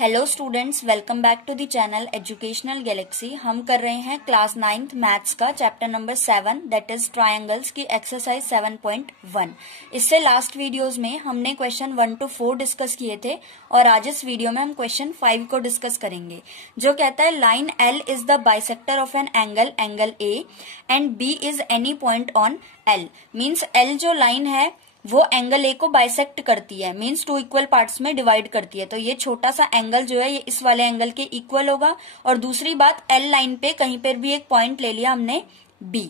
Hello students, welcome back to the channel Educational Galaxy. हम कर रहे हैं क्लास 9th मैथ्स का chapter number 7 that is triangles की एक्सरसाइज 7.1। इससे लास्ट वीडियोस में हमने क्वेश्चन 1 to 4 डिस्कस किए थे और आज इस वीडियो में हम क्वेश्चन 5 को डिस्कस करेंगे, जो कहता है line L is the bisector of an angle A and B is any point on L। Means L जो लाइन है वो एंगल ए को बाइसेक्ट करती है, मीन्स 2 इक्वल पार्ट्स में डिवाइड करती है। तो ये छोटा सा एंगल जो है ये इस वाले एंगल के इक्वल होगा। और दूसरी बात, एल लाइन पे कहीं पर भी एक पॉइंट ले लिया हमने बी।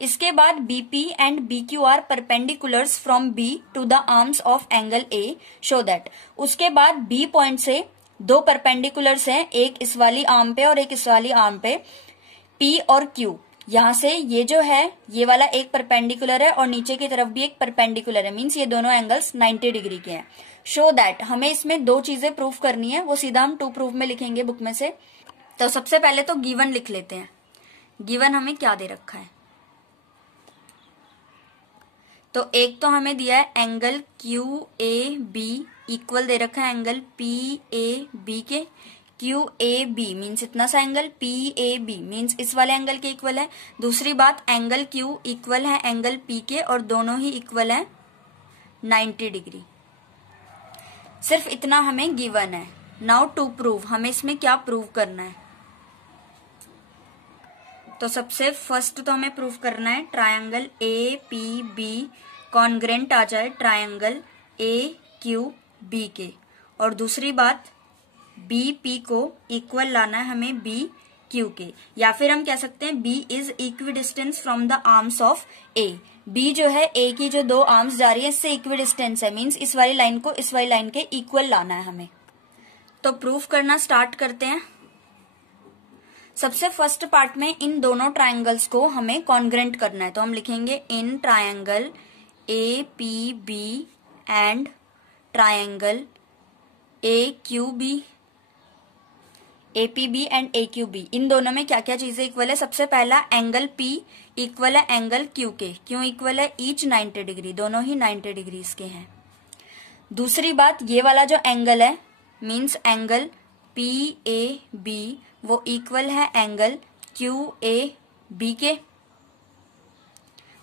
इसके बाद BP and BQ are perpendiculars from B to the arms of angle A, show that. उसके बाद बी पॉइंट से दो परपेंडिकुलर्स हैं, एक इस वाली आर्म पे और एक इस वाली आर्म पे, पी और क्यू। यहां से ये जो है ये वाला एक परपेंडिकुलर है और नीचे की तरफ भी एक परपेंडिकुलर है, मीन्स ये दोनों एंगल्स 90 डिग्री के हैं। शो दैट, हमें इसमें दो चीजें प्रूफ करनी है, वो सीधा हम टू प्रूफ में लिखेंगे बुक में से। तो सबसे पहले तो गिवन लिख लेते हैं। गिवन हमें क्या दे रखा है, तो एक तो हमें दिया है angle Q A B equal दे रखा है एंगल पी ए बी के। क्यू ए बी मीन्स इतना सा angle, P A B means इस वाले एंगल के इक्वल है। दूसरी बात, एंगल क्यू इक्वल है एंगल पी के और दोनों ही इक्वल है 90 डिग्री। सिर्फ इतना हमें गिवन है। नाउ टू प्रूव, हमें इसमें क्या प्रूव करना है। तो सबसे फर्स्ट तो हमें प्रूव करना है triangle A P B congruent आ जाए ट्रायंगल ए क्यू बी के। और दूसरी बात, बी पी को इक्वल लाना है हमें बी क्यू के, या फिर हम कह सकते हैं B is equidistance from the arms of A. B जो है ए की जो दो आर्म्स जा रही है इससे इक्विडिस्टेंस है, मीन्स इस वाली लाइन को इस वाली लाइन के इक्वल लाना है हमें। तो प्रूफ करना स्टार्ट करते हैं। सबसे फर्स्ट पार्ट में इन दोनों ट्रायंगल्स को हमें कॉन्ग्रेंट करना है, तो हम लिखेंगे in triangle A P B and triangle A Q B, APB and AQB, इन दोनों में क्या क्या चीजें इक्वल है। सबसे पहला, एंगल P इक्वल है एंगल Q के। क्यों इक्वल है? ईच 90 डिग्री, दोनों ही 90 डिग्री के हैं। दूसरी बात, ये वाला जो एंगल है मीन्स एंगल PAB वो इक्वल है एंगल QAB के।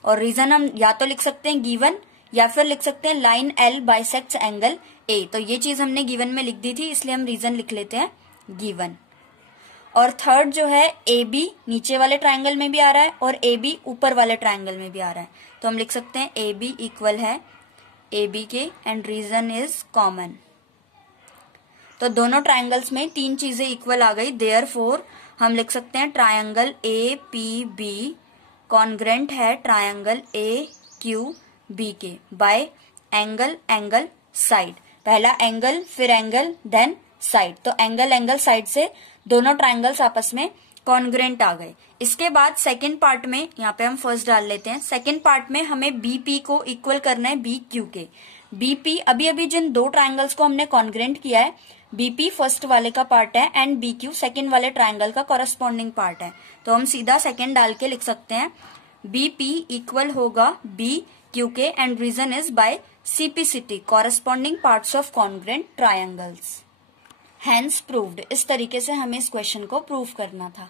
और रीजन हम या तो लिख सकते हैं गिवन या फिर लिख सकते हैं line L bisects angle A। तो ये चीज हमने गिवन में लिख दी थी, इसलिए हम रीजन लिख लेते हैं गिवन। और थर्ड जो है AB नीचे वाले ट्रायंगल में भी आ रहा है और AB ऊपर वाले ट्रायंगल में भी आ रहा है, तो हम लिख सकते हैं AB इक्वल है AB के एंड रीजन इज कॉमन। तो दोनों ट्रायंगल्स में तीन चीजें इक्वल आ गई, देयरफॉर हम लिख सकते हैं ट्रायंगल APB कॉन्ग्रेंट है ट्रायंगल AQB के बाय एंगल एंगल साइड। पहला एंगल फिर एंगल देन साइड, तो एंगल एंगल साइड से दोनों ट्रायंगल्स आपस में कॉन्ग्रेंट आ गए। इसके बाद सेकंड पार्ट में, यहाँ पे हम फर्स्ट डाल लेते हैं, सेकंड पार्ट में हमें बीपी को इक्वल करना है बीक्यू के। बीपी अभी अभी जिन दो ट्रायंगल्स को हमने कॉन्ग्रेंट किया है, बीपी फर्स्ट वाले का पार्ट है एंड बीक्यू सेकंड वाले ट्रायंगल का कॉरेस्पॉन्डिंग पार्ट है, तो हम सीधा सेकंड डाल के लिख सकते हैं बीपी इक्वल होगा बी क्यू के and reason is by CPCT corresponding parts of congruent triangles. Hence proved. इस तरीके से हमें इस क्वेश्चन को प्रूव करना था।